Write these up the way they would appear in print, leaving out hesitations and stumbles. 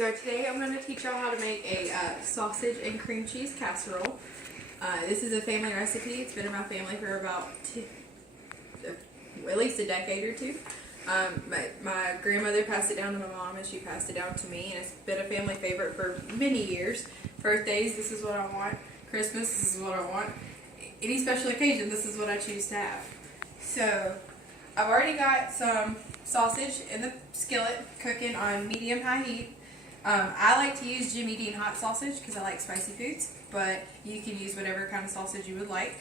So today I'm going to teach y'all how to make a sausage and cream cheese casserole. This is a family recipe. It's been in my family for about at least a decade or two. My grandmother passed it down to my mom, and she passed it down to me, and it's been a family favorite for many years. Birthdays, this is what I want. Christmas, this is what I want. Any special occasion, this is what I choose to have. So I've already got some sausage in the skillet cooking on medium-high heat. I like to use Jimmy Dean hot sausage because I like spicy foods, but you can use whatever kind of sausage you would like.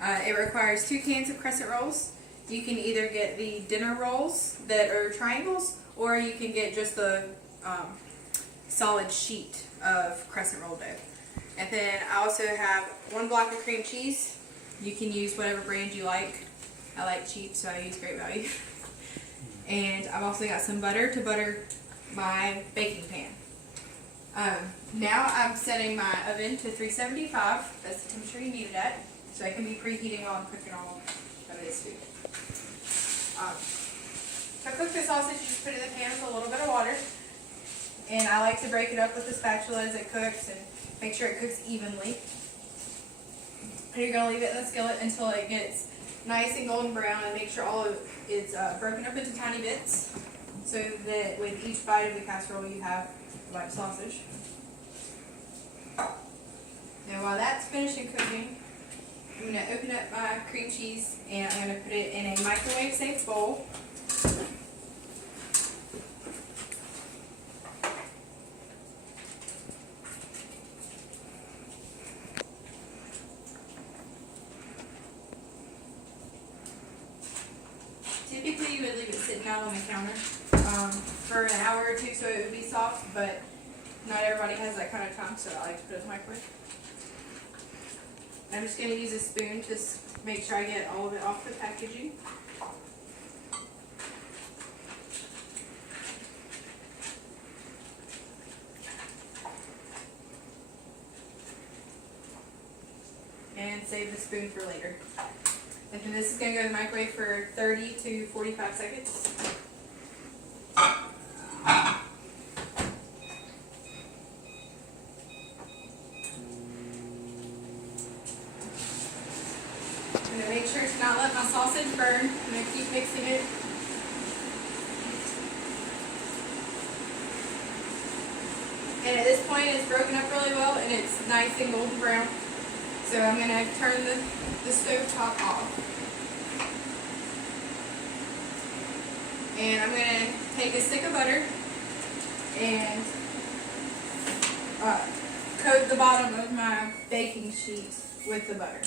It requires 2 cans of crescent rolls. You can either get the dinner rolls that are triangles, or you can get just the solid sheet of crescent roll dough. And then I also have 1 block of cream cheese. You can use whatever brand you like. I like cheap, so I use Great Value. And I've also got some butter to butter my baking pan. Now I'm setting my oven to 375. That's the temperature you need it at, so it can be preheating while I'm cooking all of this food. To cook the sausage, you just put it in the pan with a little bit of water, and I like to break it up with the spatula as it cooks and make sure it cooks evenly. And you're going to leave it in the skillet until it gets nice and golden brown, and make sure all of it's broken up into tiny bits, so that with each bite of the casserole you have a bite of sausage. Now while that's finishing cooking, I'm going to open up my cream cheese and I'm going to put it in a microwave safe bowl. Typically you would leave it sitting out on the counter for an hour or 2 so it would be soft, but not everybody has that kind of time, so I like to put it in the microwave. I'm just going to use a spoon to make sure I get all of it off the packaging. And save the spoon for later. And then this is going to go in the microwave for 30 to 45 seconds. I'm going to make sure to not let my sausage burn. I'm going to keep mixing it. And at this point it's broken up really well and it's nice and golden brown. So I'm going to turn the stove top off. And I'm going to take a stick of butter and coat the bottom of my baking sheet with the butter.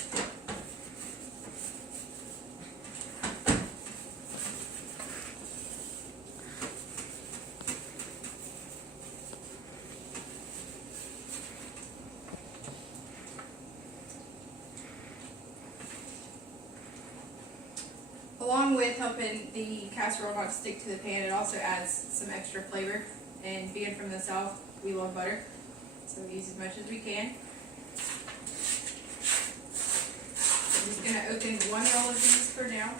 Along with helping the casserole not stick to the pan, it also adds some extra flavor. And being from the South, we love butter, so we use as much as we can. I'm just going to open 1 roll of these for now.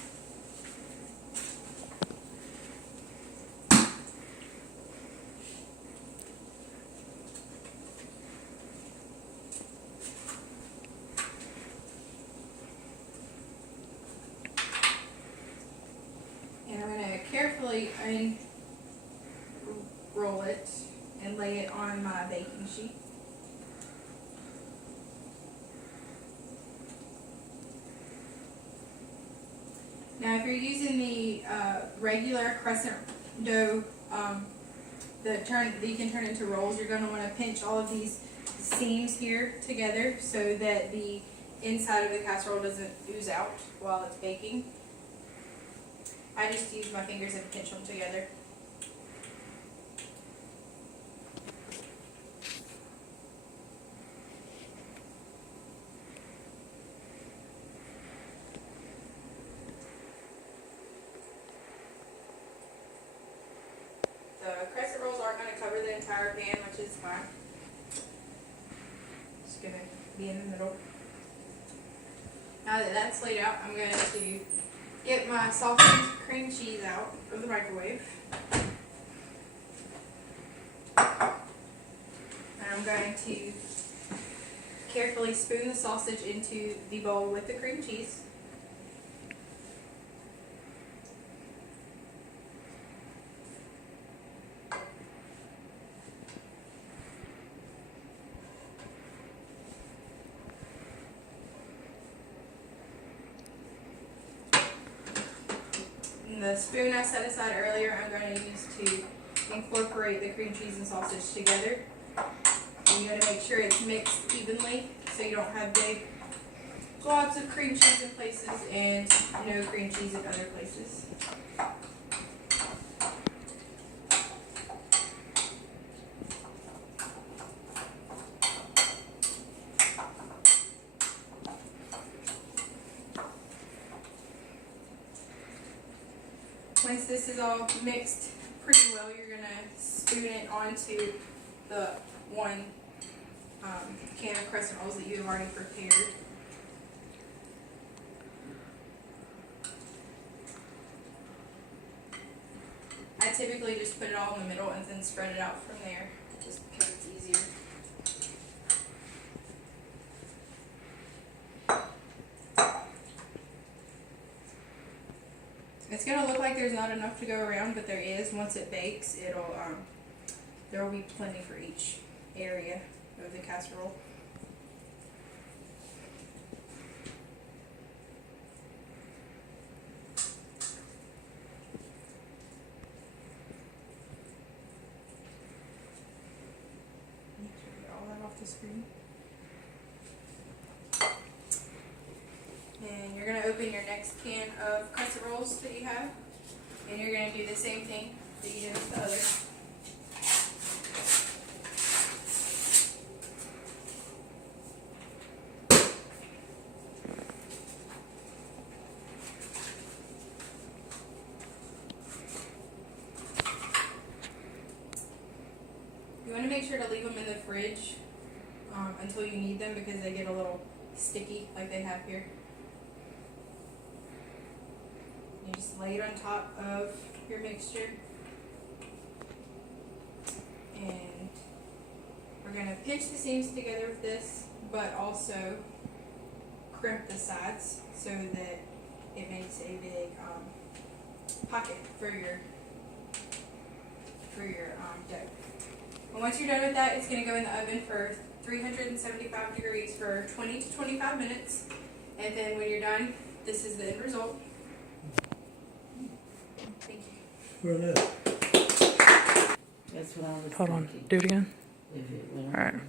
And I'm going to carefully unroll it and lay it on my baking sheet. Now if you're using the regular crescent dough that you can turn into rolls, you're going to want to pinch all of these seams here together so that the inside of the casserole doesn't ooze out while it's baking. I just use my fingers and pinch them together. The crescent rolls aren't going to cover the entire pan, which is fine. Just going to be in the middle. Now that that's laid out, I'm going to get my sausage cream cheese out of the microwave. And I'm going to carefully spoon the sausage into the bowl with the cream cheese. And the spoon I set aside earlier, I'm going to use to incorporate the cream cheese and sausage together. And you got to make sure it's mixed evenly so you don't have big globs of cream cheese in places and no cream cheese in other places. Once this is all mixed pretty well, you're going to spoon it onto the one can of crescent rolls that you have already prepared. I typically just put it all in the middle and then spread it out from there, just because it's easier. It's going to look like there's not enough to go around, but there is. Once it bakes, it'll there will be plenty for each area of the casserole. Make sure to get all that off the screen. And you're going to open your next can of casseroles that you have, and you're going to do the same thing that you did with the other. You want to make sure to leave them in the fridge until you need them, because they get a little sticky like they have here. You just lay it on top of your mixture, and we're going to pinch the seams together with this, but also crimp the sides so that it makes a big pocket for your dough. And once you're done with that, it's going to go in the oven for 375 degrees for 20 to 25 minutes, and then when you're done, this is the end result. Thank you. Where that? That's what I was Hold on, thinking. do it again. If it went All right. over.